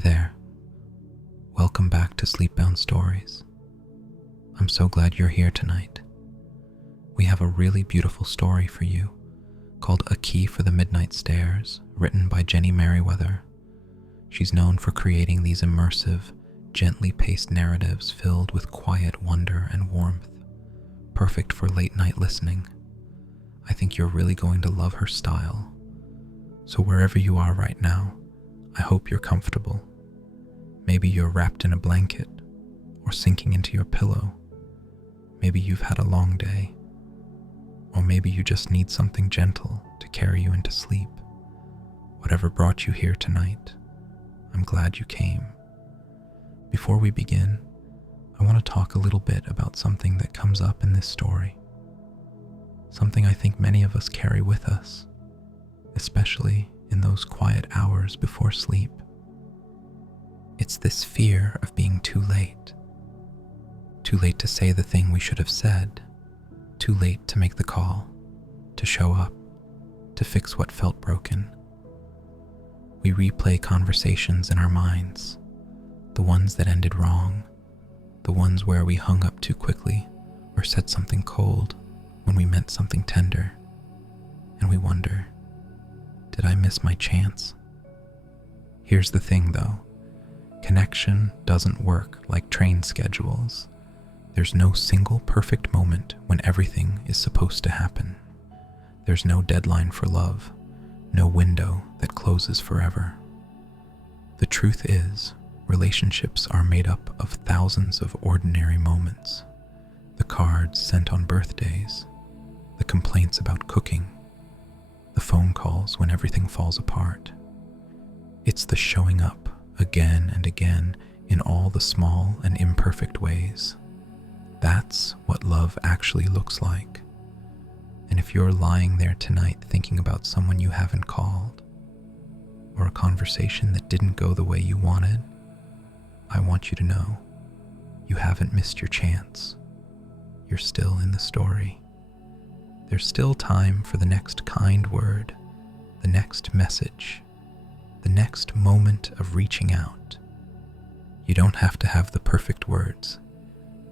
there. Welcome back to Sleepbound Stories. I'm so glad you're here tonight. We have a really beautiful story for you called A Key for the Midnight Stairs, written by Jenny Merryweather. She's known for creating these immersive, gently paced narratives filled with quiet wonder and warmth, perfect for late-night listening. I think you're really going to love her style. So wherever you are right now, I hope you're comfortable. Maybe you're wrapped in a blanket or sinking into your pillow. Maybe you've had a long day, or maybe you just need something gentle to carry you into sleep. Whatever brought you here tonight, I'm glad you came. Before we begin, I want to talk a little bit about something that comes up in this story. Something I think many of us carry with us, especially in those quiet hours before sleep. It's this fear of being too late. Too late to say the thing we should have said. Too late to make the call, to show up, to fix what felt broken. We replay conversations in our minds, the ones that ended wrong, the ones where we hung up too quickly or said something cold when we meant something tender, and we wonder, did I miss my chance? Here's the thing though, connection doesn't work like train schedules. There's no single perfect moment when everything is supposed to happen. There's no deadline for love, no window that closes forever. The truth is, relationships are made up of thousands of ordinary moments. The cards sent on birthdays, the complaints about cooking, the phone calls when everything falls apart. It's the showing up again and again in all the small and imperfect ways. That's what love actually looks like. And if you're lying there tonight thinking about someone you haven't called, or a conversation that didn't go the way you wanted, I want you to know you haven't missed your chance. You're still in the story. There's still time for the next kind word, the next message, the next moment of reaching out. You don't have to have the perfect words.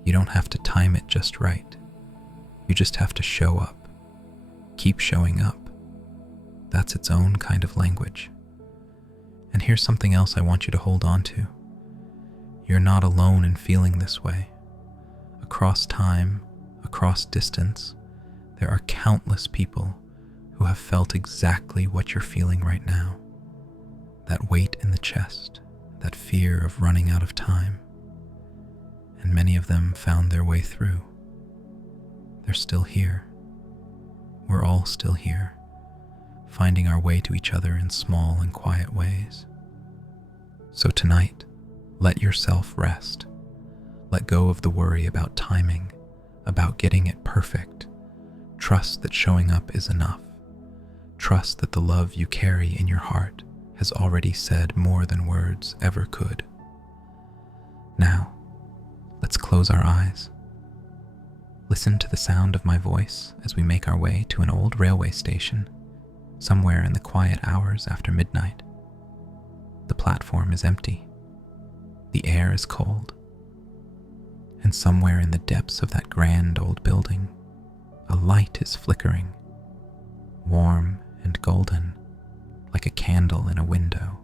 You don't have to time it just right. You just have to show up. Keep showing up. That's its own kind of language. And here's something else I want you to hold on to. You're not alone in feeling this way. Across time, across distance, there are countless people who have felt exactly what you're feeling right now. That weight in the chest, that fear of running out of time. And many of them found their way through. They're still here. We're all still here, finding our way to each other in small and quiet ways. So tonight, let yourself rest. Let go of the worry about timing, about getting it perfect. Trust that showing up is enough. Trust that the love you carry in your heart has already said more than words ever could. Now, let's close our eyes. Listen to the sound of my voice as we make our way to an old railway station, somewhere in the quiet hours after midnight. The platform is empty. The air is cold. And somewhere in the depths of that grand old building, a light is flickering, warm and golden, like a candle in a window.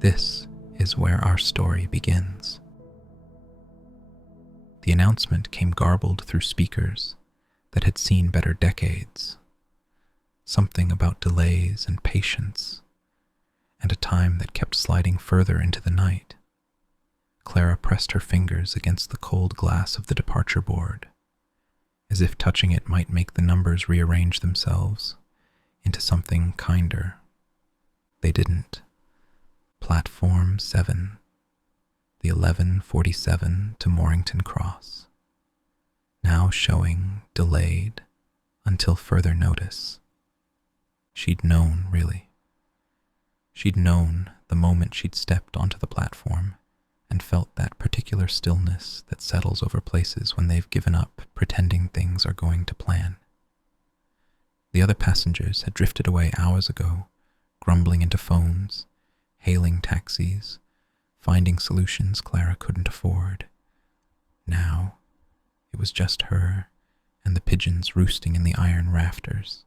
This is where our story begins. The announcement came garbled through speakers that had seen better decades. Something about delays and patience, and a time that kept sliding further into the night. Clara pressed her fingers against the cold glass of the departure board, as if touching it might make the numbers rearrange themselves into something kinder. They didn't. Platform 7, the 11:47 to Morrington Cross, now showing delayed until further notice. She'd known, really. She'd known the moment she'd stepped onto the platform and felt that particular stillness that settles over places when they've given up pretending things are going to plan. The other passengers had drifted away hours ago, grumbling into phones, hailing taxis, finding solutions Clara couldn't afford. Now, it was just her and the pigeons roosting in the iron rafters,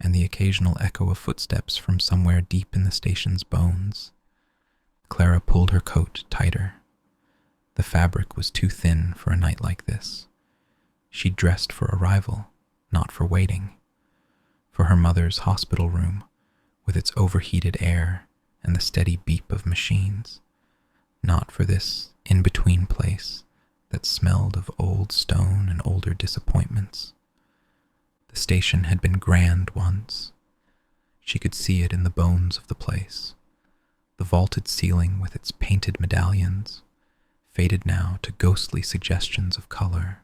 and the occasional echo of footsteps from somewhere deep in the station's bones. Clara pulled her coat tighter. The fabric was too thin for a night like this. She'd dressed for arrival, not for waiting. For her mother's hospital room, with its overheated air and the steady beep of machines. Not for this in-between place that smelled of old stone and older disappointments. The station had been grand once. She could see it in the bones of the place. The vaulted ceiling with its painted medallions, faded now to ghostly suggestions of color.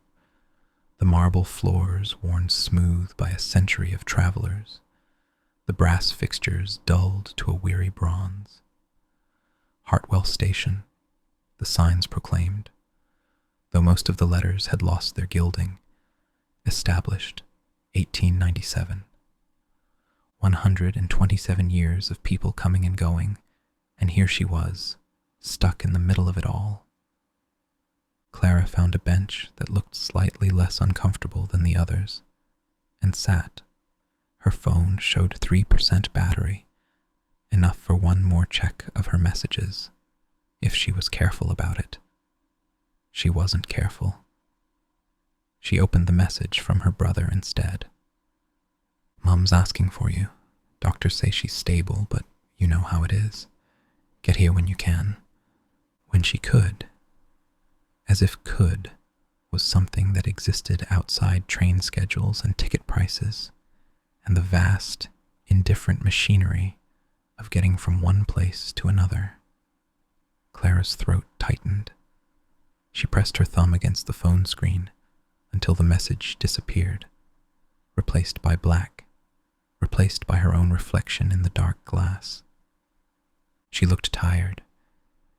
The marble floors worn smooth by a century of travelers. The brass fixtures dulled to a weary bronze. Hartwell Station, the signs proclaimed, though most of the letters had lost their gilding. Established 1897. 127 years of people coming and going, and here she was, stuck in the middle of it all. Clara found a bench that looked slightly less uncomfortable than the others, and sat. Her phone showed 3% battery, enough for one more check of her messages, if she was careful about it. She wasn't careful. She opened the message from her brother instead. "Mom's asking for you. Doctors say she's stable, but you know how it is. Get here when you can." When she could. As if could was something that existed outside train schedules and ticket prices, and the vast, indifferent machinery of getting from one place to another. Clara's throat tightened. She pressed her thumb against the phone screen until the message disappeared, replaced by black, replaced by her own reflection in the dark glass. She looked tired.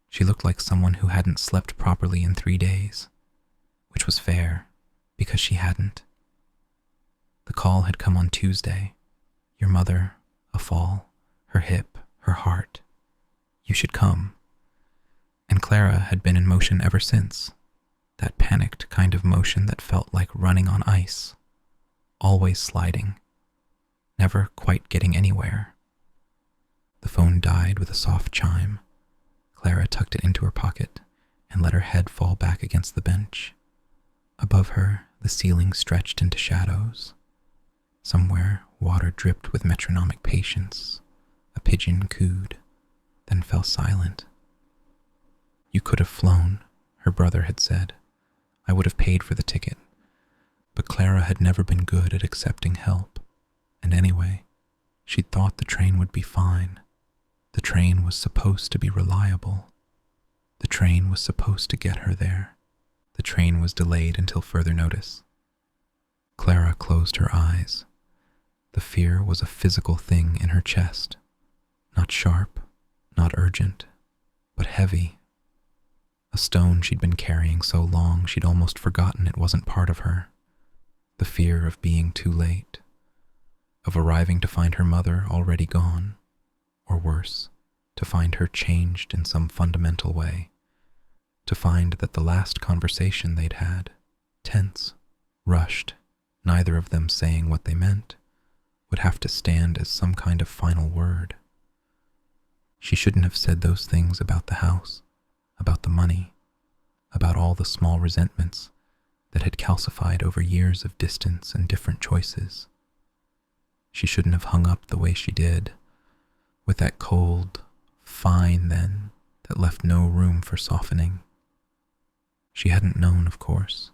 She looked like someone who hadn't slept properly in 3 days, which was fair, because she hadn't. The call had come on Tuesday. Your mother, a fall, her hip, her heart. You should come. And Clara had been in motion ever since, that panicked kind of motion that felt like running on ice, always sliding, never quite getting anywhere. The phone died with a soft chime. Clara tucked it into her pocket and let her head fall back against the bench. Above her, the ceiling stretched into shadows. Somewhere, water dripped with metronomic patience. A pigeon cooed, then fell silent. "You could have flown," her brother had said. "I would have paid for the ticket." But Clara had never been good at accepting help. And anyway, she'd thought the train would be fine. The train was supposed to be reliable. The train was supposed to get her there. The train was delayed until further notice. Clara closed her eyes. The fear was a physical thing in her chest. Not sharp, not urgent, but heavy. A stone she'd been carrying so long she'd almost forgotten it wasn't part of her. The fear of being too late, of arriving to find her mother already gone, or worse, to find her changed in some fundamental way, to find that the last conversation they'd had, tense, rushed, neither of them saying what they meant, would have to stand as some kind of final word. She shouldn't have said those things about the house, about the money, about all the small resentments that had calcified over years of distance and different choices. She shouldn't have hung up the way she did, with that cold, fine then that left no room for softening. She hadn't known, of course.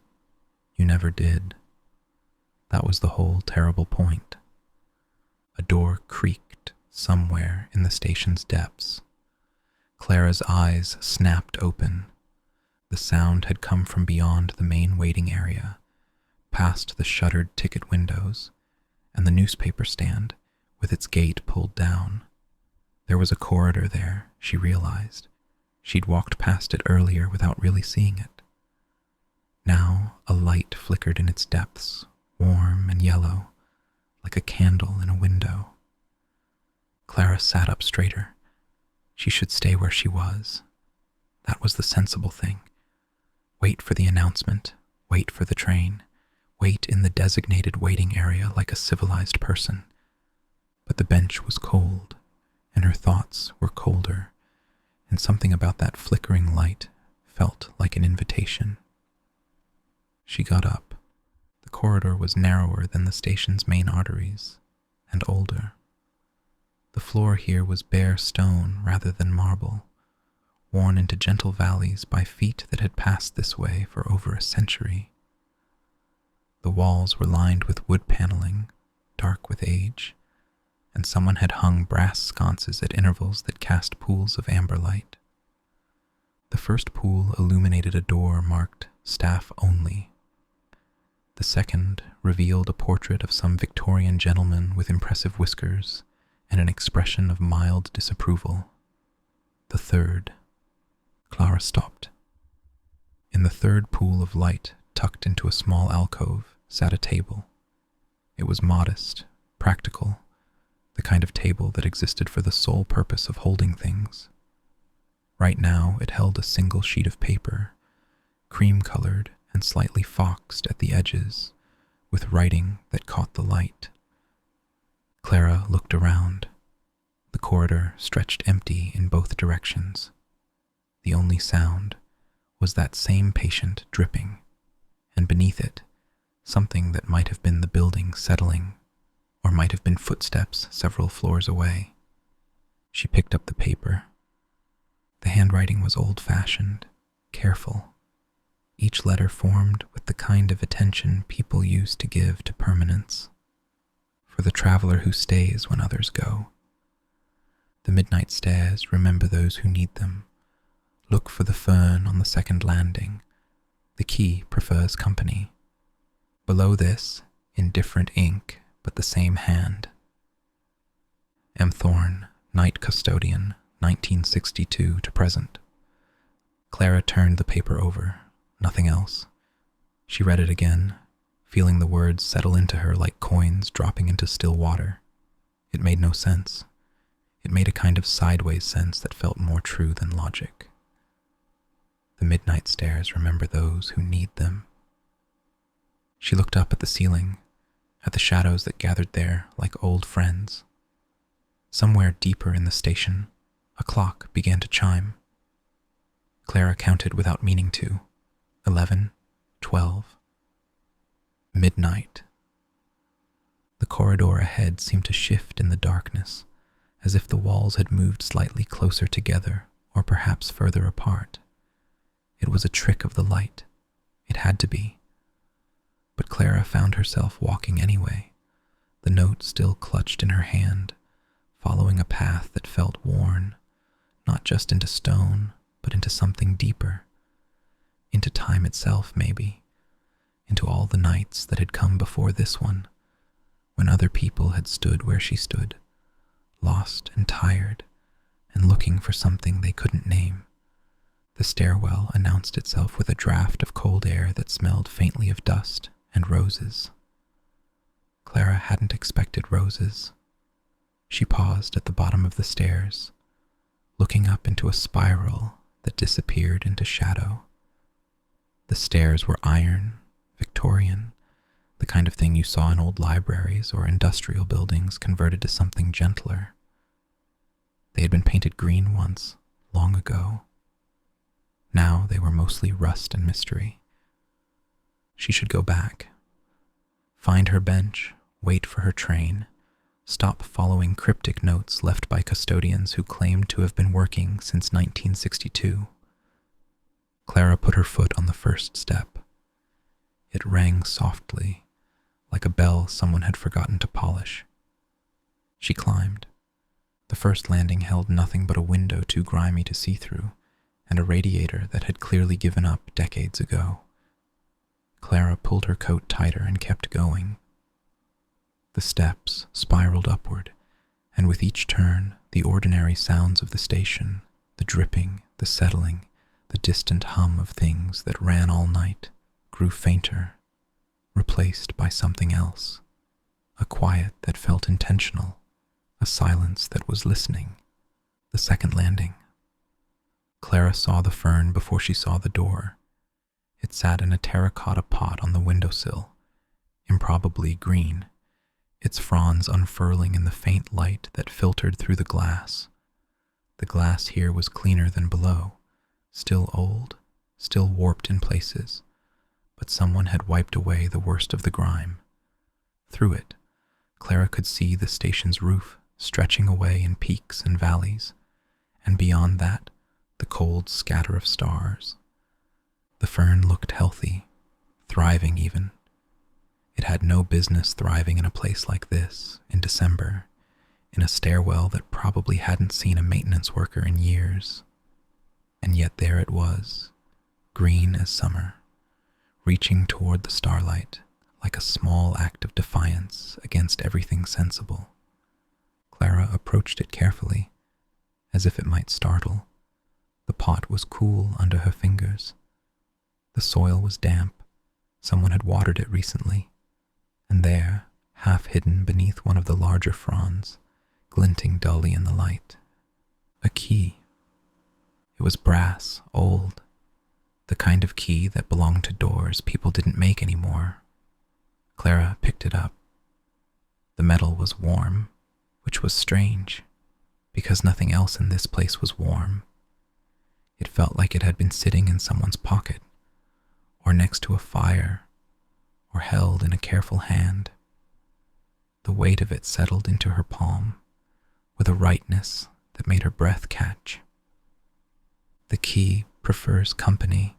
You never did. That was the whole terrible point. A door creaked somewhere in the station's depths. Clara's eyes snapped open. The sound had come from beyond the main waiting area, past the shuttered ticket windows, and the newspaper stand with its gate pulled down. There was a corridor there, she realized. She'd walked past it earlier without really seeing it. Now a light flickered in its depths, warm and yellow, like a candle in a window. Clara sat up straighter. She should stay where she was. That was the sensible thing. Wait for the announcement, wait for the train, wait in the designated waiting area like a civilized person. But the bench was cold, and her thoughts were colder, and something about that flickering light felt like an invitation. She got up. The corridor was narrower than the station's main arteries, and older. The floor here was bare stone rather than marble, worn into gentle valleys by feet that had passed this way for over a century. The walls were lined with wood paneling, dark with age, and someone had hung brass sconces at intervals that cast pools of amber light. The first pool illuminated a door marked "Staff Only." The second revealed a portrait of some Victorian gentleman with impressive whiskers and an expression of mild disapproval. The third. Clara stopped. In the third pool of light, tucked into a small alcove, sat a table. It was modest, practical, the kind of table that existed for the sole purpose of holding things. Right now it held a single sheet of paper, cream-colored and slightly foxed at the edges, with writing that caught the light. Clara looked around. The corridor stretched empty in both directions. The only sound was that same patient dripping, and beneath it, something that might have been the building settling, or might have been footsteps several floors away. She picked up the paper. The handwriting was old-fashioned, careful, each letter formed with the kind of attention people used to give to permanence. For the traveler who stays when others go. The midnight stairs remember those who need them. Look for the fern on the second landing. The key prefers company. Below this, in different ink, but the same hand. M. Thorne, Night Custodian, 1962 to present. Clara turned the paper over. Nothing else. She read it again, feeling the words settle into her like coins dropping into still water. It made no sense. It made a kind of sideways sense that felt more true than logic. The midnight stairs remember those who need them. She looked up at the ceiling, at the shadows that gathered there like old friends. Somewhere deeper in the station, a clock began to chime. Clara counted without meaning to. 11, 12. Midnight. The corridor ahead seemed to shift in the darkness, as if the walls had moved slightly closer together, or perhaps further apart. It was a trick of the light. It had to be. But Clara found herself walking anyway, the note still clutched in her hand, following a path that felt worn, not just into stone, but into something deeper. Into time itself, maybe, into all the nights that had come before this one, when other people had stood where she stood, lost and tired, and looking for something they couldn't name. The stairwell announced itself with a draft of cold air that smelled faintly of dust and roses. Clara hadn't expected roses. She paused at the bottom of the stairs, looking up into a spiral that disappeared into shadow. The stairs were iron, Victorian, the kind of thing you saw in old libraries or industrial buildings converted to something gentler. They had been painted green once, long ago. Now they were mostly rust and mystery. She should go back, find her bench, wait for her train, stop following cryptic notes left by custodians who claimed to have been working since 1962. Clara put her foot on the first step. It rang softly, like a bell someone had forgotten to polish. She climbed. The first landing held nothing but a window too grimy to see through, and a radiator that had clearly given up decades ago. Clara pulled her coat tighter and kept going. The steps spiraled upward, and with each turn, the ordinary sounds of the station, the dripping, the settling, the distant hum of things that ran all night, grew fainter, replaced by something else, a quiet that felt intentional, a silence that was listening, The second landing. Clara saw the fern before she saw the door. It sat in a terracotta pot on the windowsill, improbably green, its fronds unfurling in the faint light that filtered through the glass. The glass here was cleaner than below, still old, still warped in places, but someone had wiped away the worst of the grime. Through it, Clara could see the station's roof stretching away in peaks and valleys, and beyond that, the cold scatter of stars. The fern looked healthy, thriving even. It had no business thriving in a place like this, in December, in a stairwell that probably hadn't seen a maintenance worker in years. And yet there it was, green as summer, reaching toward the starlight like a small act of defiance against everything sensible. Clara approached it carefully, as if it might startle. The pot was cool under her fingers. The soil was damp. Someone had watered it recently. And there, half hidden beneath one of the larger fronds, glinting dully in the light, a key. It was brass, old, the kind of key that belonged to doors people didn't make anymore. Clara picked it up. The metal was warm, which was strange, because nothing else in this place was warm. It felt like it had been sitting in someone's pocket, or next to a fire, or held in a careful hand. The weight of it settled into her palm, with a rightness that made her breath catch. The key prefers company.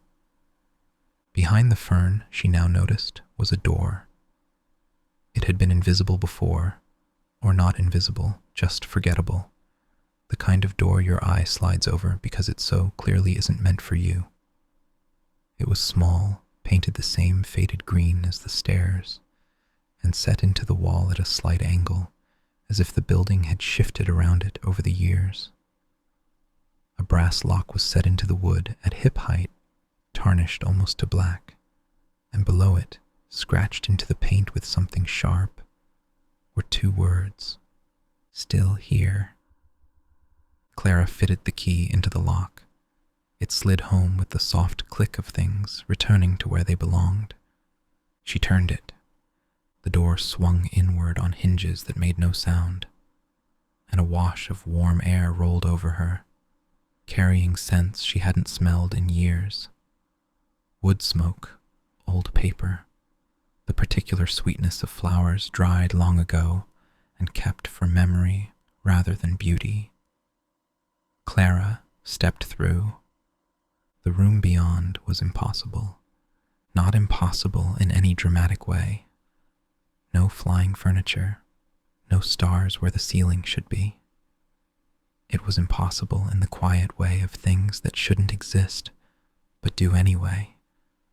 Behind the fern, she now noticed, was a door. It had been invisible before, or not invisible, just forgettable. The kind of door your eye slides over because it so clearly isn't meant for you. It was small, painted the same faded green as the stairs, and set into the wall at a slight angle, as if the building had shifted around it over the years. A brass lock was set into the wood at hip height, tarnished almost to black, and below it, scratched into the paint with something sharp, were two words, "Still here." Clara fitted the key into the lock. It slid home with the soft click of things returning to where they belonged. She turned it. The door swung inward on hinges that made no sound, and a wash of warm air rolled over her, carrying scents she hadn't smelled in years. Wood smoke, old paper, the particular sweetness of flowers dried long ago and kept for memory rather than beauty. Clara stepped through. The room beyond was impossible, not impossible in any dramatic way. No flying furniture, no stars where the ceiling should be. It was impossible in the quiet way of things that shouldn't exist, but do anyway,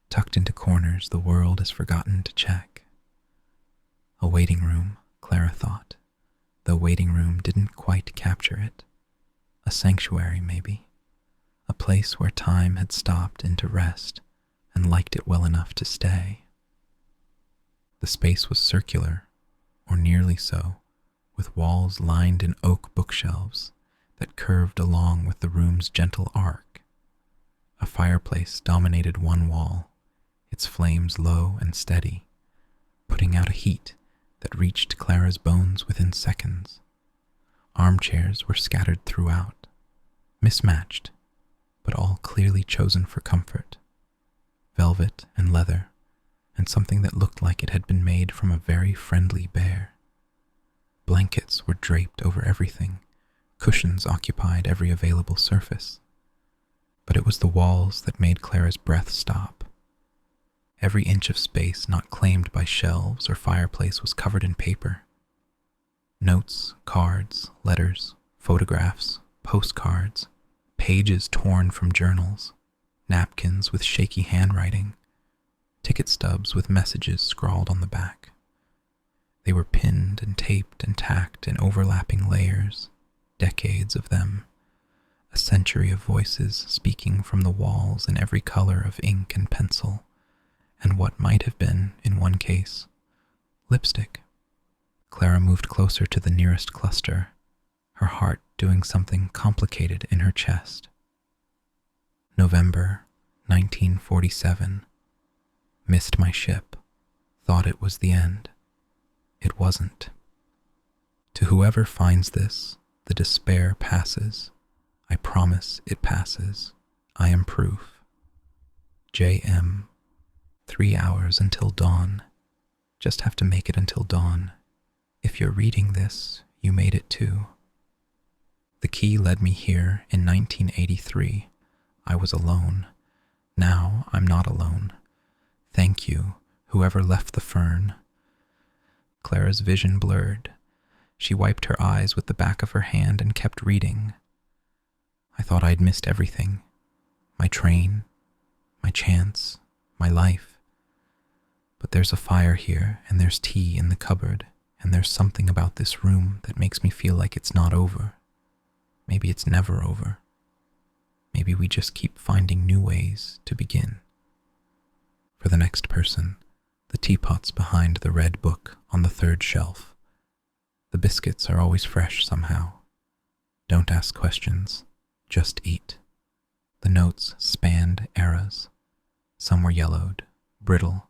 tucked into corners the world has forgotten to check. A waiting room, Clara thought, though waiting room didn't quite capture it. A sanctuary, maybe. A place where time had stopped into rest and liked it well enough to stay. The space was circular, or nearly so, with walls lined in oak bookshelves that curved along with the room's gentle arc. A fireplace dominated one wall, its flames low and steady, putting out a heat that reached Clara's bones within seconds. Armchairs were scattered throughout, mismatched, but all clearly chosen for comfort. Velvet and leather, and something that looked like it had been made from a very friendly bear. Blankets were draped over everything, cushions occupied every available surface. But it was the walls that made Clara's breath stop. Every inch of space not claimed by shelves or fireplace was covered in paper. Notes, cards, letters, photographs, postcards, pages torn from journals, napkins with shaky handwriting, ticket stubs with messages scrawled on the back. They were pinned and taped and tacked in overlapping layers, decades of them, a century of voices speaking from the walls in every color of ink and pencil, and what might have been, in one case, lipstick. Clara moved closer to the nearest cluster, her heart doing something complicated in her chest. November 1947. Missed my ship. Thought it was the end. It wasn't. To whoever finds this, the despair passes. I promise it passes. I am proof. J.M. 3 hours until dawn. Just have to make it until dawn. If you're reading this, you made it too. The key led me here in 1983. I was alone. Now I'm not alone. Thank you, whoever left the fern. Clara's vision blurred. She wiped her eyes with the back of her hand and kept reading. I thought I'd missed everything. My train, my chance, my life. But there's a fire here, and there's tea in the cupboard, and there's something about this room that makes me feel like it's not over. Maybe it's never over. Maybe we just keep finding new ways to begin. For the next person, the teapot's behind the red book on the third shelf. The biscuits are always fresh somehow. Don't ask questions, just eat. The notes spanned eras. Some were yellowed, brittle,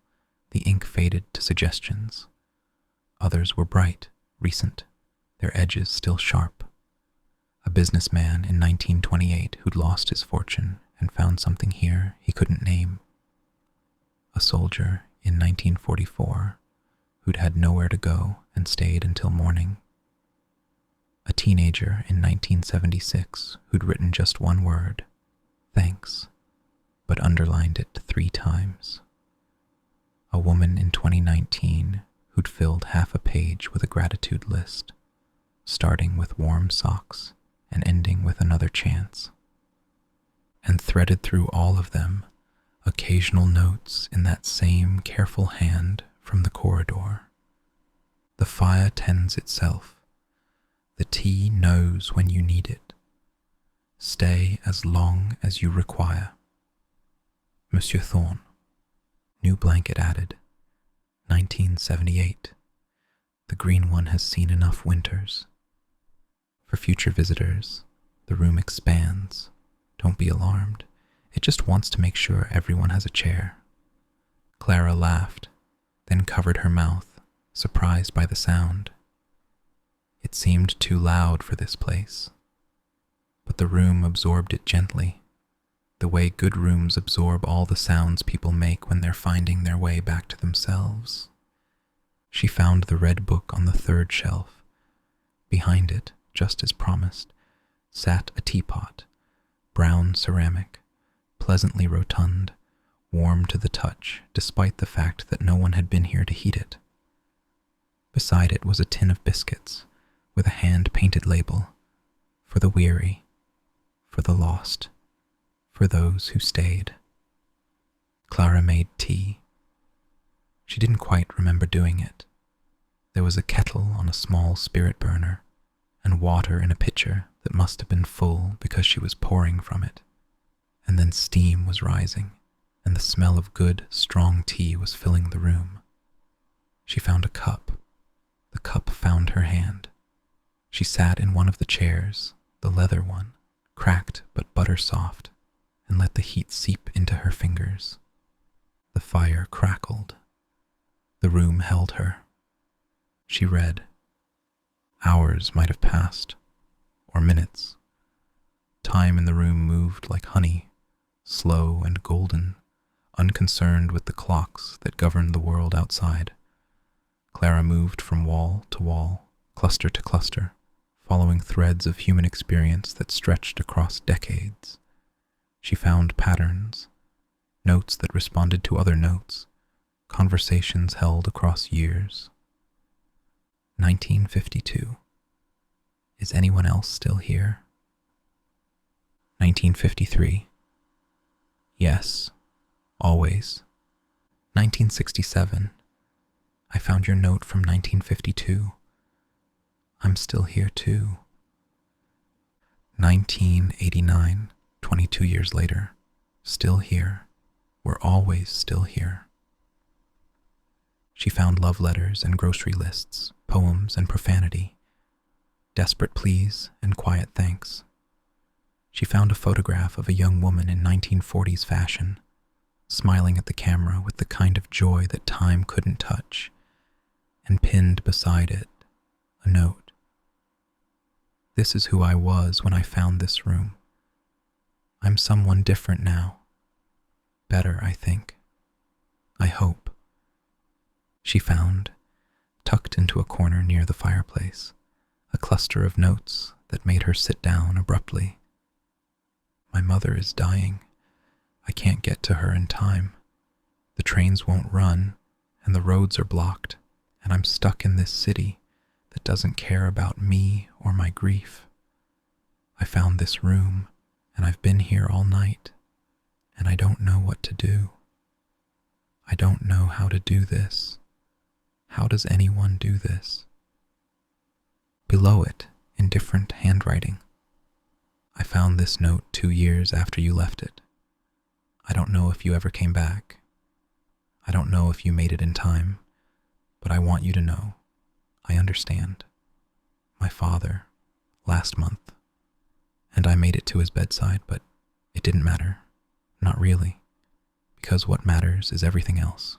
the ink faded to suggestions. Others were bright, recent, their edges still sharp. A businessman in 1928 who'd lost his fortune and found something here he couldn't name. A soldier in 1944 who'd had nowhere to go and stayed until morning. A teenager in 1976 who'd written just one word, thanks, but underlined it 3 times. A woman in 2019 who'd filled half a page with a gratitude list, starting with warm socks and ending with another chance. And threaded through all of them, occasional notes in that same careful hand from the corridor. The fire tends itself. The tea knows when you need it. Stay as long as you require. Monsieur Thorne. New blanket added. 1978. The green one has seen enough winters. For future visitors, the room expands. Don't be alarmed. It just wants to make sure everyone has a chair. Clara laughed, then covered her mouth, surprised by the sound. It seemed too loud for this place, but the room absorbed it gently, the way good rooms absorb all the sounds people make when they're finding their way back to themselves. She found the red book on the third shelf. Behind it, just as promised, sat a teapot, brown ceramic, pleasantly rotund, warm to the touch despite the fact that no one had been here to heat it. Beside it was a tin of biscuits with a hand-painted label, for the weary, for the lost, for those who stayed. Clara made tea. She didn't quite remember doing it. There was a kettle on a small spirit burner, and water in a pitcher that must have been full because she was pouring from it. And then steam was rising, and the smell of good, strong tea was filling the room. She found a cup. The cup found her hand. She sat in one of the chairs, the leather one, cracked but butter soft, and let the heat seep into her fingers. The fire crackled. The room held her. She read. Hours might have passed, or minutes. Time in the room moved like honey, slow and golden, unconcerned with the clocks that governed the world outside. Clara moved from wall to wall, cluster to cluster, following threads of human experience that stretched across decades. She found patterns, notes that responded to other notes, conversations held across years. 1952. Is anyone else still here? 1953. Yes, always. 1967. I found your note from 1952. I'm still here too. 1989, 22 years later. Still here. We're always still here. She found love letters and grocery lists, poems and profanity. desperate pleas and quiet thanks. She found a photograph of a young woman in 1940s fashion, smiling at the camera with the kind of joy that time couldn't touch, and pinned beside it a note. This is who I was when I found this room. I'm someone different now. Better, I think. I hope. She found, tucked into a corner near the fireplace, a cluster of notes that made her sit down abruptly. My mother is dying. I can't get to her in time. The trains won't run, and the roads are blocked, and I'm stuck in this city that doesn't care about me or my grief. I found this room, and I've been here all night, and I don't know what to do. I don't know how to do this. How does anyone do this? Below it, in different handwriting, I found this note 2 years after you left it. I don't know if you ever came back. I don't know if you made it in time, but I want you to know. I understand. My father, last month, and I made it to his bedside, but it didn't matter. Not really, because what matters is everything else.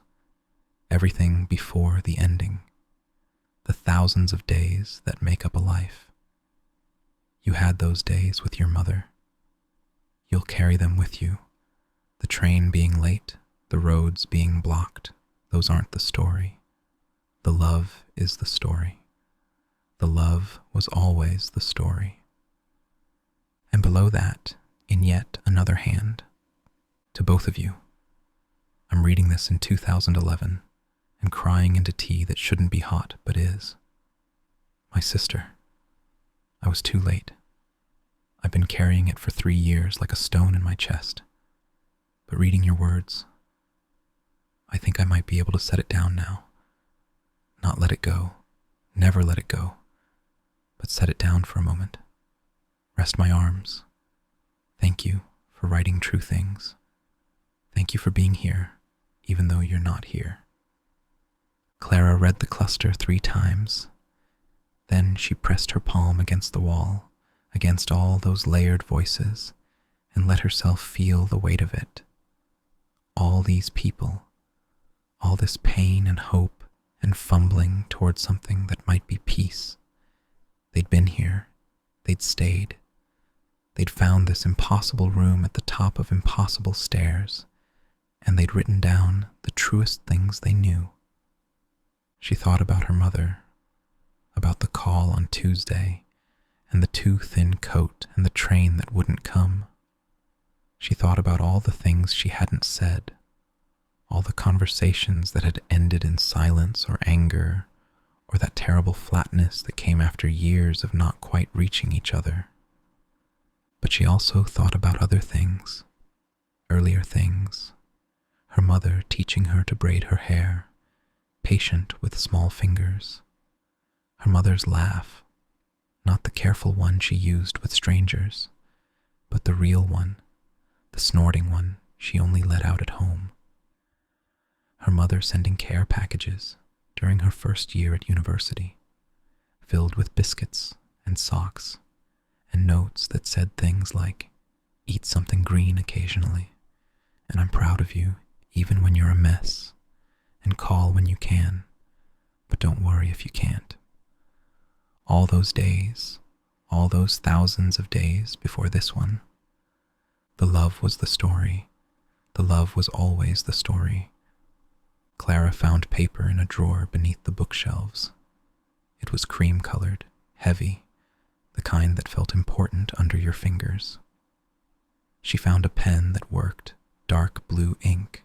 Everything before the ending. The thousands of days that make up a life. You had those days with your mother. You'll carry them with you. The train being late, the roads being blocked, those aren't the story. The love is the story. The love was always the story. And below that, in yet another hand, to both of you, I'm reading this in 2011 and crying into tea that shouldn't be hot but is. My sister. I was too late. I've been carrying it for 3 years like a stone in my chest. But reading your words, I think I might be able to set it down now. Not let it go, never let it go, but set it down for a moment. Rest my arms. Thank you for writing true things. Thank you for being here, even though you're not here. Clara read the cluster 3 times. Then she pressed her palm against the wall, against all those layered voices, and let herself feel the weight of it. All these people, all this pain and hope and fumbling towards something that might be peace. They'd been here. They'd stayed. They'd found this impossible room at the top of impossible stairs, and they'd written down the truest things they knew. She thought about her mother, about the call on Tuesday, and the too thin coat and the train that wouldn't come. She thought about all the things she hadn't said, all the conversations that had ended in silence or anger, or that terrible flatness that came after years of not quite reaching each other. But she also thought about other things, earlier things, her mother teaching her to braid her hair, patient with small fingers, her mother's laugh, not the careful one she used with strangers, but the real one, the snorting one she only let out at home. Her mother sending care packages during her first year at university, filled with biscuits and socks and notes that said things like, "Eat something green occasionally, and I'm proud of you even when you're a mess, and call when you can, but don't worry if you can't." All those days, all those thousands of days before this one, the love was the story. The love was always the story. Clara found paper in a drawer beneath the bookshelves. It was cream-colored, heavy, the kind that felt important under your fingers. She found a pen that worked, dark blue ink,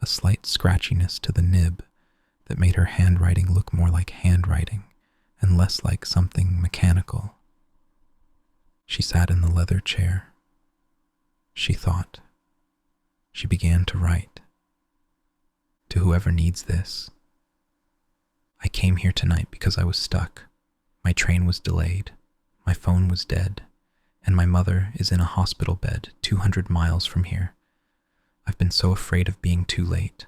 a slight scratchiness to the nib that made her handwriting look more like handwriting and less like something mechanical. She sat in the leather chair. She thought. She began to write. To whoever needs this. I came here tonight because I was stuck. My train was delayed. My phone was dead. And my mother is in a hospital bed 200 miles from here. I've been so afraid of being too late.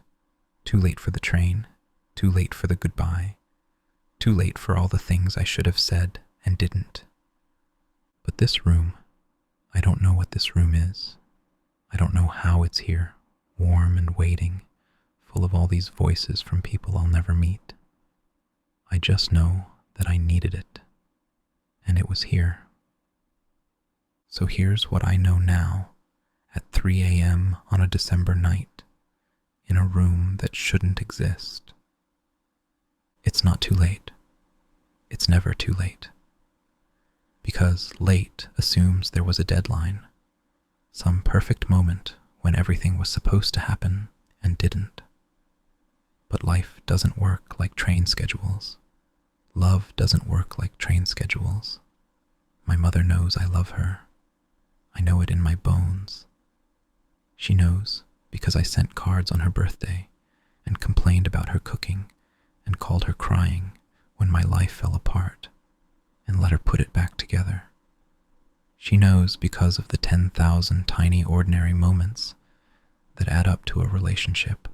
Too late for the train. Too late for the goodbye. Too late for all the things I should have said and didn't. But this room, I don't know what this room is. I don't know how it's here, warm and waiting, full of all these voices from people I'll never meet. I just know that I needed it, and it was here. So here's what I know now, at 3 a.m. on a December night, in a room that shouldn't exist. It's not too late. It's never too late. Because late assumes there was a deadline, some perfect moment when everything was supposed to happen and didn't. But life doesn't work like train schedules. Love doesn't work like train schedules. My mother knows I love her. I know it in my bones. She knows because I sent cards on her birthday and complained about her cooking and called her crying when my life fell apart and let her put it back together. She knows because of the 10,000 tiny ordinary moments that add up to a relationship,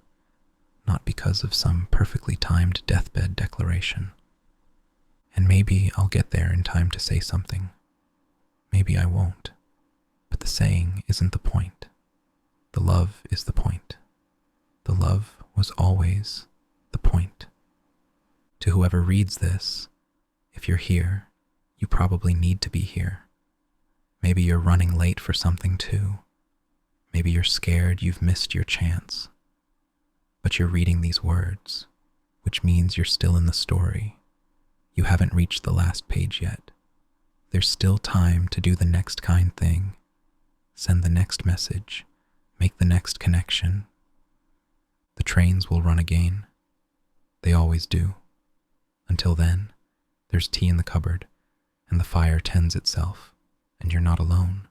not because of some perfectly timed deathbed declaration. And maybe I'll get there in time to say something. Maybe I won't. But the saying isn't the point. The love is the point. The love was always the point. To whoever reads this, if you're here, you probably need to be here. Maybe you're running late for something too. Maybe you're scared you've missed your chance. But you're reading these words, which means you're still in the story. You haven't reached the last page yet. There's still time to do the next kind thing. Send the next message, make the next connection. The trains will run again. They always do. Until then, there's tea in the cupboard, and the fire tends itself, and you're not alone.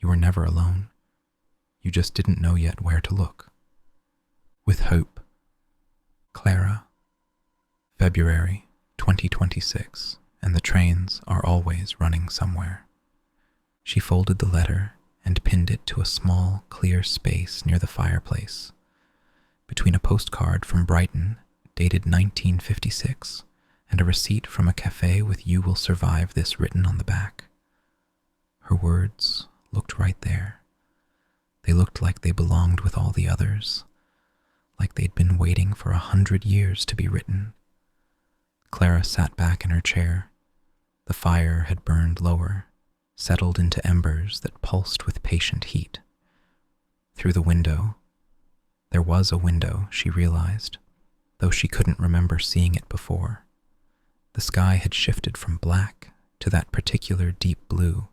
You were never alone. You just didn't know yet where to look. With hope. Clara. February 2026, and the trains are always running somewhere. She folded the letter and pinned it to a small, clear space near the fireplace, between a postcard from Brighton dated 1956 and a receipt from a cafe with "You will survive this" written on the back. Her words looked right there. They looked like they belonged with all the others, like they'd been waiting for 100 years to be written. Clara sat back in her chair. The fire had burned lower, settled into embers that pulsed with patient heat. Through the window, there was a window, she realized, though she couldn't remember seeing it before. The sky had shifted from black to that particular deep blue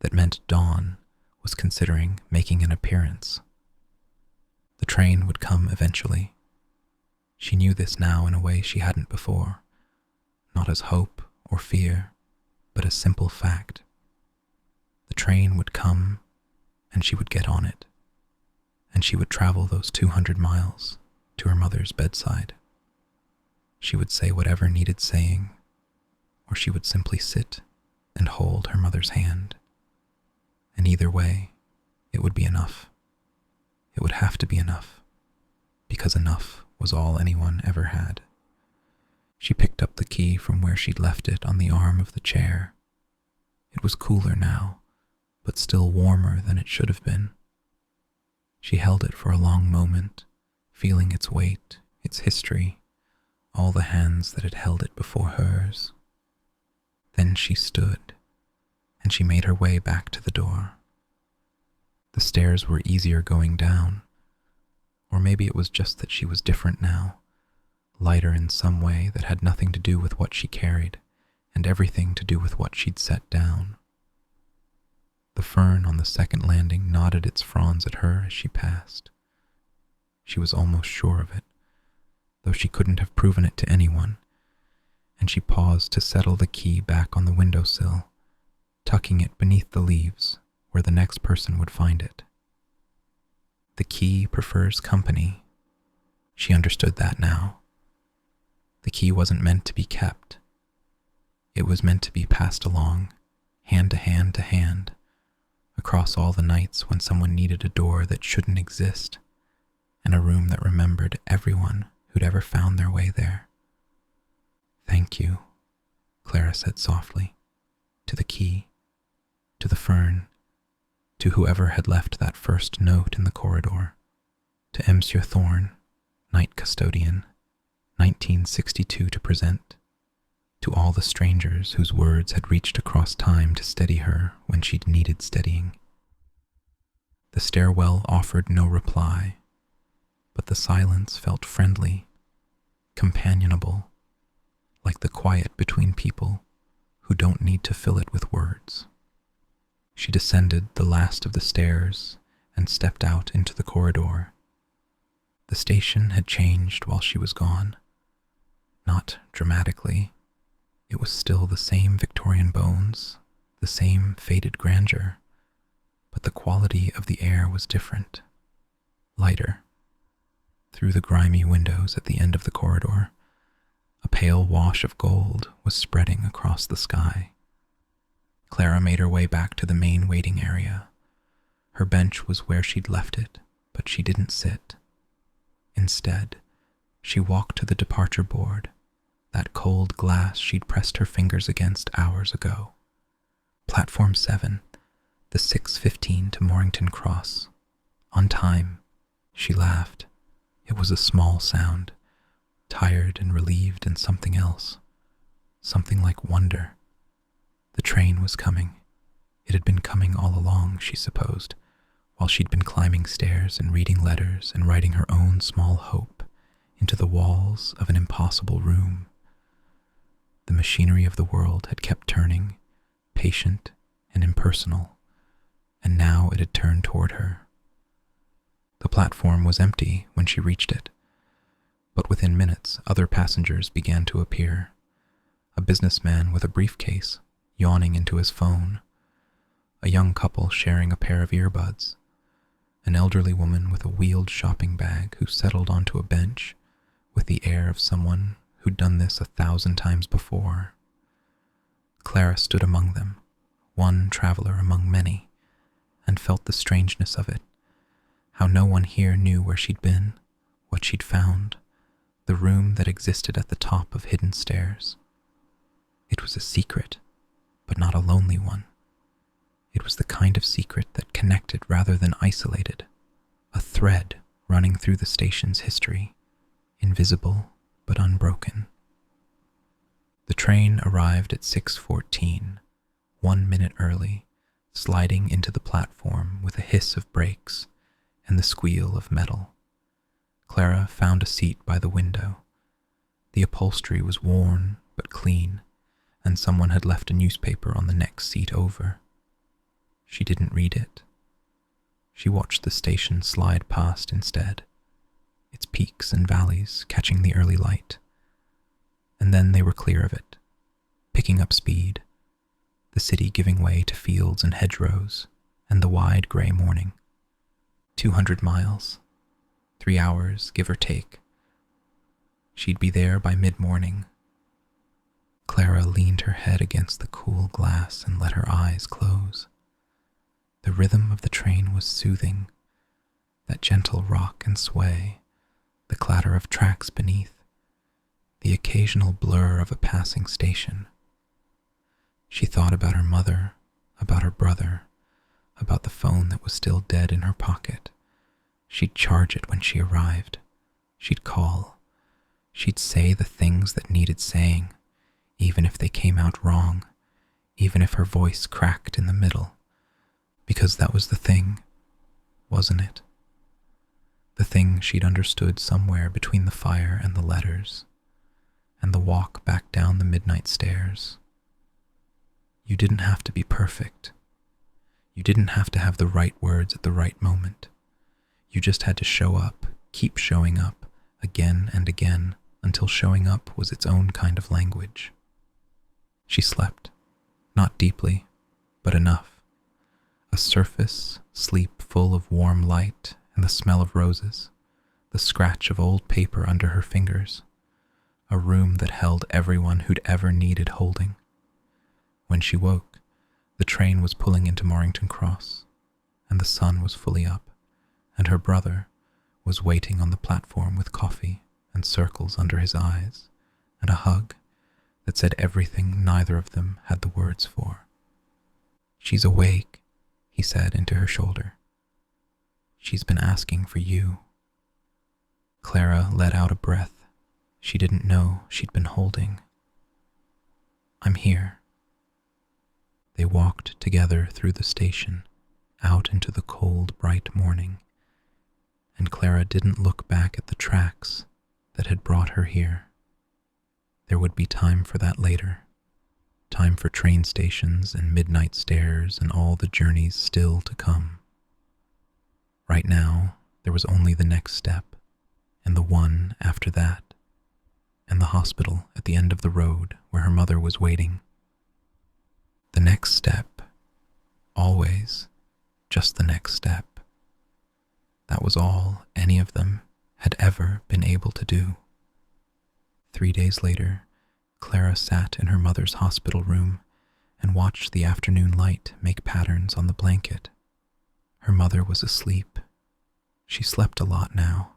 that meant dawn was considering making an appearance. The train would come eventually. She knew this now in a way she hadn't before, not as hope or fear, but as simple fact. The train would come, and she would get on it, and she would travel those 200 miles to her mother's bedside. She would say whatever needed saying, or she would simply sit and hold her mother's hand. And either way, it would be enough. It would have to be enough, because enough was all anyone ever had. She picked up the key from where she'd left it on the arm of the chair. It was cooler now, but still warmer than it should have been. She held it for a long moment, feeling its weight, its history, all the hands that had held it before hers. Then she stood, and she made her way back to the door. The stairs were easier going down, or maybe it was just that she was different now, lighter in some way that had nothing to do with what she carried, and everything to do with what she'd set down. The fern on the second landing nodded its fronds at her as she passed. She was almost sure of it, though she couldn't have proven it to anyone, and she paused to settle the key back on the windowsill, tucking it beneath the leaves where the next person would find it. The key prefers company. She understood that now. The key wasn't meant to be kept. It was meant to be passed along, hand to hand to hand, across all the nights when someone needed a door that shouldn't exist, and a room that remembered everyone who'd ever found their way there. "Thank you," Clara said softly. to the key, to the fern, to whoever had left that first note in the corridor, to Monsieur Thorne, night custodian, 1962 to present, to all the strangers whose words had reached across time to steady her when she needed steadying. The stairwell offered no reply, but the silence felt friendly, companionable, like the quiet between people who don't need to fill it with words. She descended the last of the stairs and stepped out into the corridor. The station had changed while she was gone. Not dramatically. It was still the same Victorian bones, the same faded grandeur, but the quality of the air was different, lighter. Through the grimy windows at the end of the corridor, a pale wash of gold was spreading across the sky. Clara made her way back to the main waiting area. Her bench was where she'd left it, but she didn't sit. Instead, she walked to the departure board, that cold glass she'd pressed her fingers against hours ago. Platform 7, the 6:15 to Morrington Cross. On time, she laughed. It was a small sound, tired and relieved and something else, something like wonder. The train was coming. It had been coming all along, she supposed, while she'd been climbing stairs and reading letters and writing her own small hope into the walls of an impossible room. The machinery of the world had kept turning, patient and impersonal, and now it had turned toward her. The platform was empty when she reached it, but within minutes other passengers began to appear. A businessman with a briefcase, yawning into his phone, a young couple sharing a pair of earbuds, an elderly woman with a wheeled shopping bag who settled onto a bench with the air of someone who'd done this 1,000 times before. Clara stood among them, one traveler among many, and felt the strangeness of it, how no one here knew where she'd been, what she'd found, the room that existed at the top of hidden stairs. It was a secret, but not a lonely one. It was the kind of secret that connected rather than isolated, a thread running through the station's history, invisible but unbroken. The train arrived at 6:14, 1 minute early, sliding into the platform with a hiss of brakes and the squeal of metal. Clara found a seat by the window. The upholstery was worn but clean, and someone had left a newspaper on the next seat over. She didn't read it. She watched the station slide past instead, its peaks and valleys catching the early light. And then they were clear of it, picking up speed, the city giving way to fields and hedgerows and the wide grey morning. 200 miles, 3 hours, give or take. She'd be there by mid-morning. Clara leaned her head against the cool glass and let her eyes close. The rhythm of the train was soothing, that gentle rock and sway, the clatter of tracks beneath, the occasional blur of a passing station. She thought about her mother, about her brother, about the phone that was still dead in her pocket. She'd charge it when she arrived. She'd call. She'd say the things that needed saying, even if they came out wrong, even if her voice cracked in the middle, because that was the thing, wasn't it? The thing she'd understood somewhere between the fire and the letters, and the walk back down the midnight stairs. You didn't have to be perfect. You didn't have to have the right words at the right moment. You just had to show up, keep showing up, again and again, until showing up was its own kind of language. She slept, not deeply, but enough. A surface sleep full of warm light and the smell of roses, the scratch of old paper under her fingers, a room that held everyone who'd ever needed holding. When she woke, the train was pulling into Morrington Cross, and the sun was fully up, and her brother was waiting on the platform with coffee and circles under his eyes, and a hug that said everything neither of them had the words for. "She's awake," he said into her shoulder. "She's been asking for you." Clara let out a breath she didn't know she'd been holding. "I'm here." They walked together through the station, out into the cold, bright morning, and Clara didn't look back at the tracks that had brought her here. There would be time for that later, time for train stations and midnight stares and all the journeys still to come. Right now, there was only the next step, and the one after that, and the hospital at the end of the road where her mother was waiting. The next step, always just the next step. That was all any of them had ever been able to do. 3 days later, Clara sat in her mother's hospital room and watched the afternoon light make patterns on the blanket. Her mother was asleep. She slept a lot now,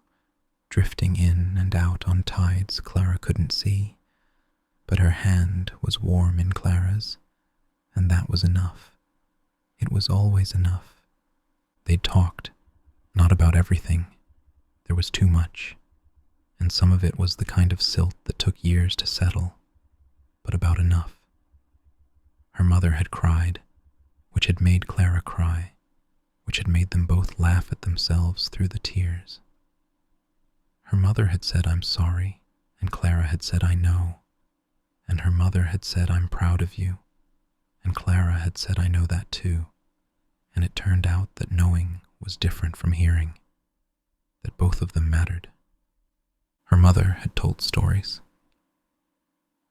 drifting in and out on tides Clara couldn't see, but her hand was warm in Clara's, and that was enough. It was always enough. They'd talked, not about everything. There was too much, and some of it was the kind of silt that took years to settle, but about enough. Her mother had cried, which had made Clara cry, which had made them both laugh at themselves through the tears. Her mother had said, "I'm sorry," and Clara had said, "I know," and her mother had said, "I'm proud of you," and Clara had said, "I know that too," and it turned out that knowing was different from hearing, that both of them mattered. Her mother had told stories.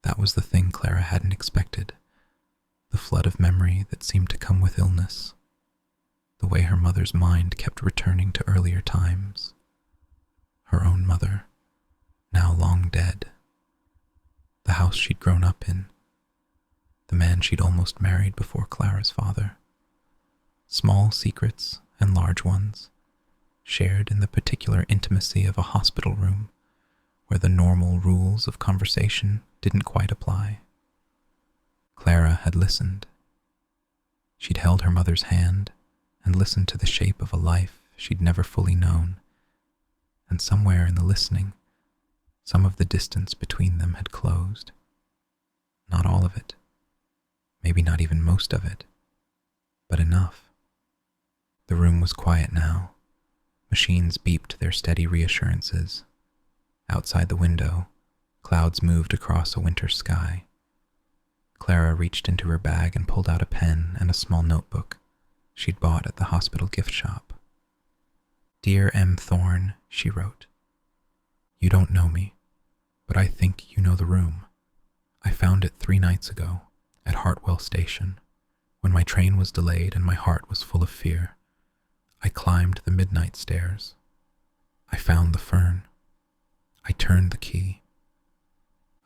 That was the thing Clara hadn't expected, the flood of memory that seemed to come with illness, the way her mother's mind kept returning to earlier times. Her own mother, now long dead, the house she'd grown up in, the man she'd almost married before Clara's father. Small secrets and large ones, shared in the particular intimacy of a hospital room where the normal rules of conversation didn't quite apply. Clara had listened. She'd held her mother's hand and listened to the shape of a life she'd never fully known, and somewhere in the listening, some of the distance between them had closed. Not all of it, maybe not even most of it, but enough. The room was quiet now. Machines beeped their steady reassurances. Outside the window, clouds moved across a winter sky. Clara reached into her bag and pulled out a pen and a small notebook she'd bought at the hospital gift shop. "Dear M. Thorne," she wrote, "you don't know me, but I think you know the room. I found it 3 nights ago at Hartwell Station, when my train was delayed and my heart was full of fear. I climbed the midnight stairs. I found the fern. I turned the key.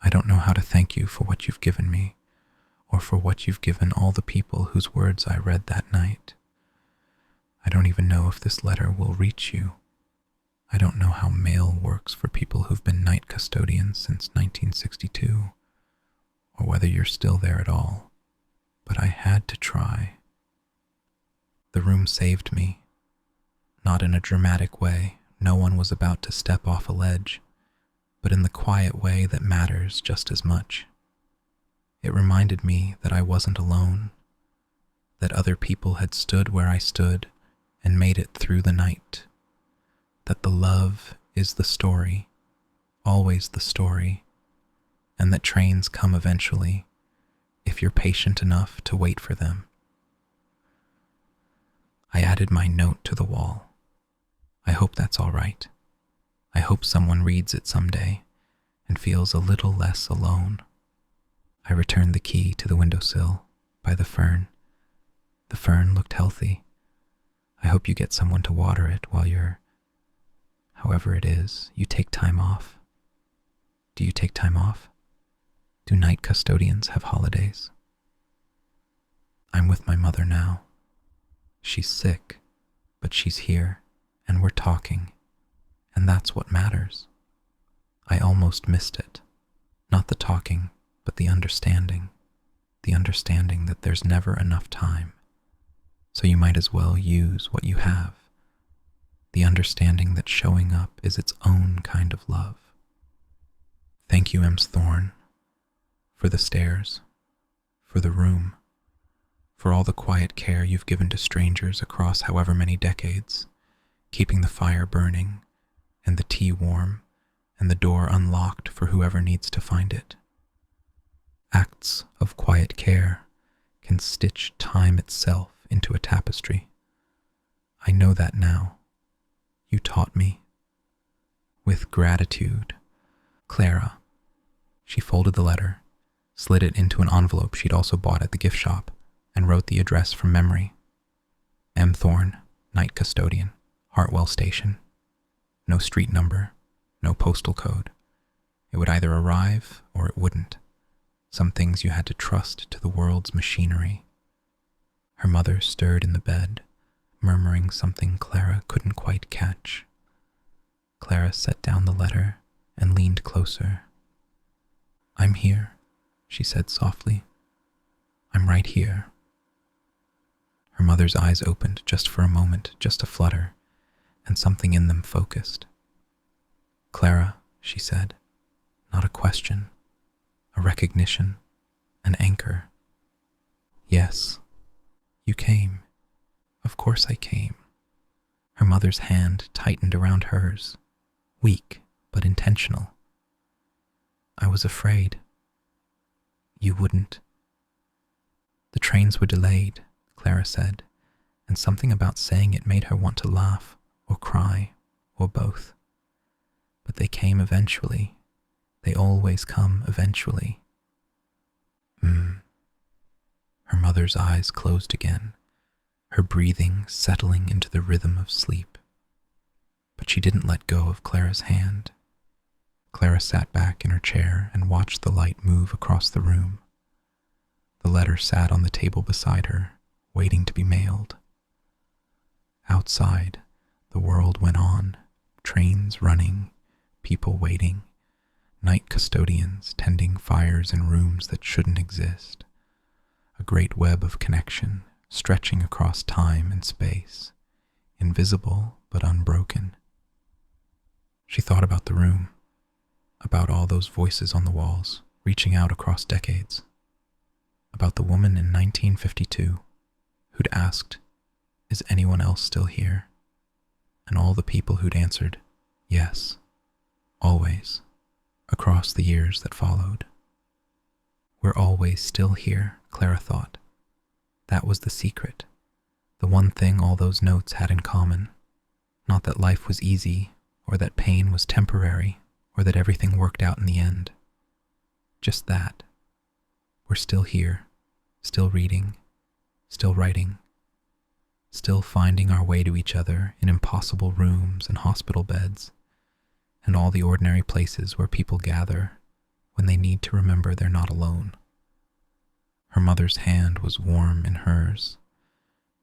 I don't know how to thank you for what you've given me, or for what you've given all the people whose words I read that night. I don't even know if this letter will reach you. I don't know how mail works for people who've been night custodians since 1962, or whether you're still there at all, but I had to try. The room saved me. Not in a dramatic way, no one was about to step off a ledge, but in the quiet way that matters just as much. It reminded me that I wasn't alone, that other people had stood where I stood and made it through the night, that the love is the story, always the story, and that trains come eventually, if you're patient enough to wait for them. I added my note to the wall. I hope that's all right. I hope someone reads it someday and feels a little less alone. I returned the key to the windowsill by the fern. The fern looked healthy. I hope you get someone to water it while you're, however it is, you take time off. Do you take time off? Do night custodians have holidays? I'm with my mother now. She's sick, but she's here, and we're talking, and that's what matters. I almost missed it. Not the talking, but the understanding that there's never enough time, so you might as well use what you have, the understanding that showing up is its own kind of love. Thank you, M's Thorn, for the stairs, for the room, for all the quiet care you've given to strangers across however many decades, keeping the fire burning and the tea warm and the door unlocked for whoever needs to find it. Acts of quiet care can stitch time itself into a tapestry. I know that now. You taught me. With gratitude, Clara. She folded the letter, slid it into an envelope she'd also bought at the gift shop, and wrote the address from memory. M. Thorne, Night Custodian, Hartwell Station. No street number, no postal code. It would either arrive or it wouldn't. Some things you had to trust to the world's machinery. Her mother stirred in the bed, murmuring something Clara couldn't quite catch. Clara set down the letter and leaned closer. I'm here, she said softly. I'm right here. Her mother's eyes opened just for a moment, just a flutter, and something in them focused. Clara, she said, not a question, a recognition, an anchor. Yes, you came. Of course I came. Her mother's hand tightened around hers, weak but intentional. I was afraid. You wouldn't. The trains were delayed, Clara said, and something about saying it made her want to laugh or cry or both. But they came eventually. They always come eventually. Her mother's eyes closed again, her breathing settling into the rhythm of sleep. But she didn't let go of Clara's hand. Clara sat back in her chair and watched the light move across the room. The letter sat on the table beside her, waiting to be mailed. Outside, the world went on, trains running, people waiting, night custodians tending fires in rooms that shouldn't exist. A great web of connection stretching across time and space, invisible but unbroken. She thought about the room, about all those voices on the walls, reaching out across decades, about the woman in 1952 who'd asked, "Is anyone else still here?" And all the people who'd answered, "Yes, always," across the years that followed. We're always still here, Clara thought. That was the secret, the one thing all those notes had in common. Not that life was easy, or that pain was temporary, or that everything worked out in the end. Just that. We're still here, still reading, still writing, still finding our way to each other in impossible rooms and hospital beds, and all the ordinary places where people gather when they need to remember they're not alone. Her mother's hand was warm in hers.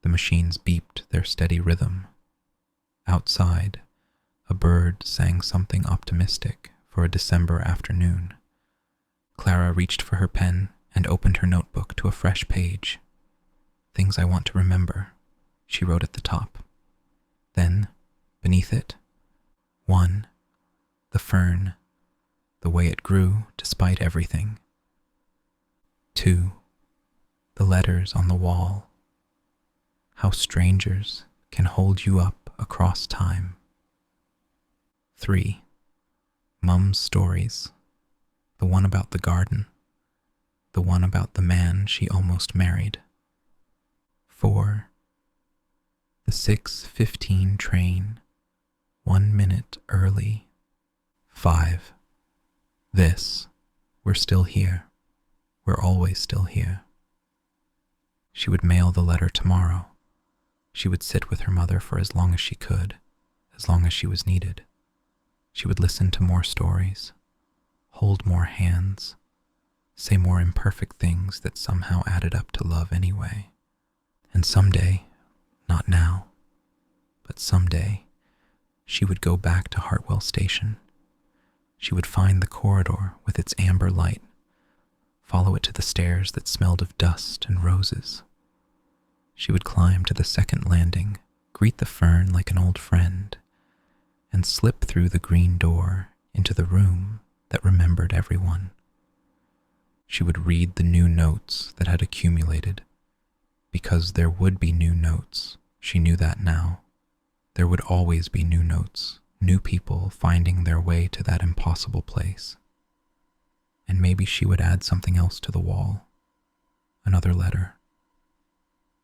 The machines beeped their steady rhythm. Outside, a bird sang something optimistic for a December afternoon. Clara reached for her pen and opened her notebook to a fresh page. Things I want to remember, she wrote at the top. Then, beneath it, 1. The fern, the way it grew despite everything. 2. The letters on the wall, how strangers can hold you up across time. 3. Mum's stories, the one about the garden, the one about the man she almost married. 4. The 6:15 train, 1 minute early. 5. This, we're still here. We're always still here. She would mail the letter tomorrow. She would sit with her mother for as long as she could, as long as she was needed. She would listen to more stories, hold more hands, say more imperfect things that somehow added up to love anyway. And someday, not now, but someday, she would go back to Hartwell Station. She would find the corridor with its amber light, follow it to the stairs that smelled of dust and roses. she would climb to the second landing, greet the fern like an old friend, and slip through the green door into the room that remembered everyone. She would read the new notes that had accumulated, because there would be new notes. She knew that now. There would always be new notes, new people finding their way to that impossible place. And maybe she would add something else to the wall. Another letter.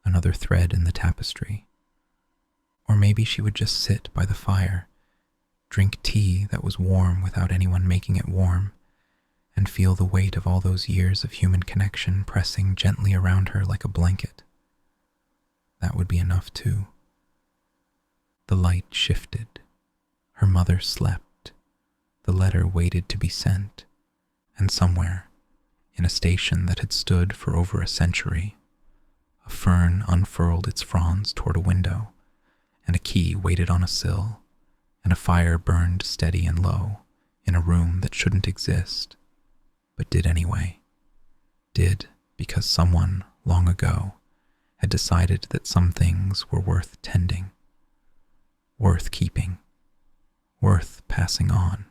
Another thread in the tapestry. Or maybe she would just sit by the fire, drink tea that was warm without anyone making it warm, and feel the weight of all those years of human connection pressing gently around her like a blanket. That would be enough too. The light shifted. Her mother slept. The letter waited to be sent. And somewhere, in a station that had stood for over a century, a fern unfurled its fronds toward a window, and a key waited on a sill, and a fire burned steady and low in a room that shouldn't exist, but did anyway. Did because someone, long ago, had decided that some things were worth tending, worth keeping, worth passing on.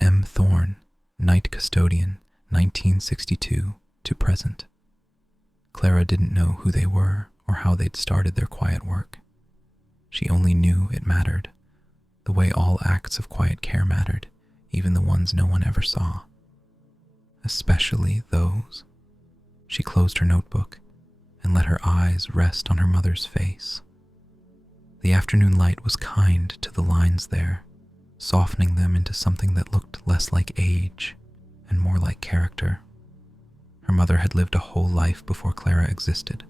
M. Thorne, Night Custodian, 1962 to present. Clara didn't know who they were or how they'd started their quiet work. She only knew it mattered, the way all acts of quiet care mattered, even the ones no one ever saw. Especially those. She closed her notebook and let her eyes rest on her mother's face. The afternoon light was kind to the lines there, softening them into something that looked less like age and more like character. Her mother had lived a whole life before Clara existed.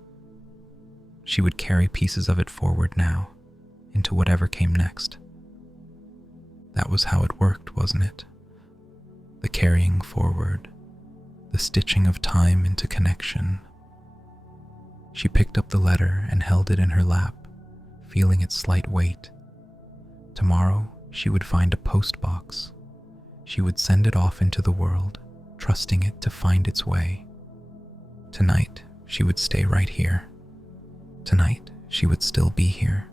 She would carry pieces of it forward now, into whatever came next. That was how it worked, wasn't it? The carrying forward, the stitching of time into connection. She picked up the letter and held it in her lap, feeling its slight weight. Tomorrow, she would find a post box. She would send it off into the world, trusting it to find its way. Tonight, she would stay right here. Tonight, she would still be here.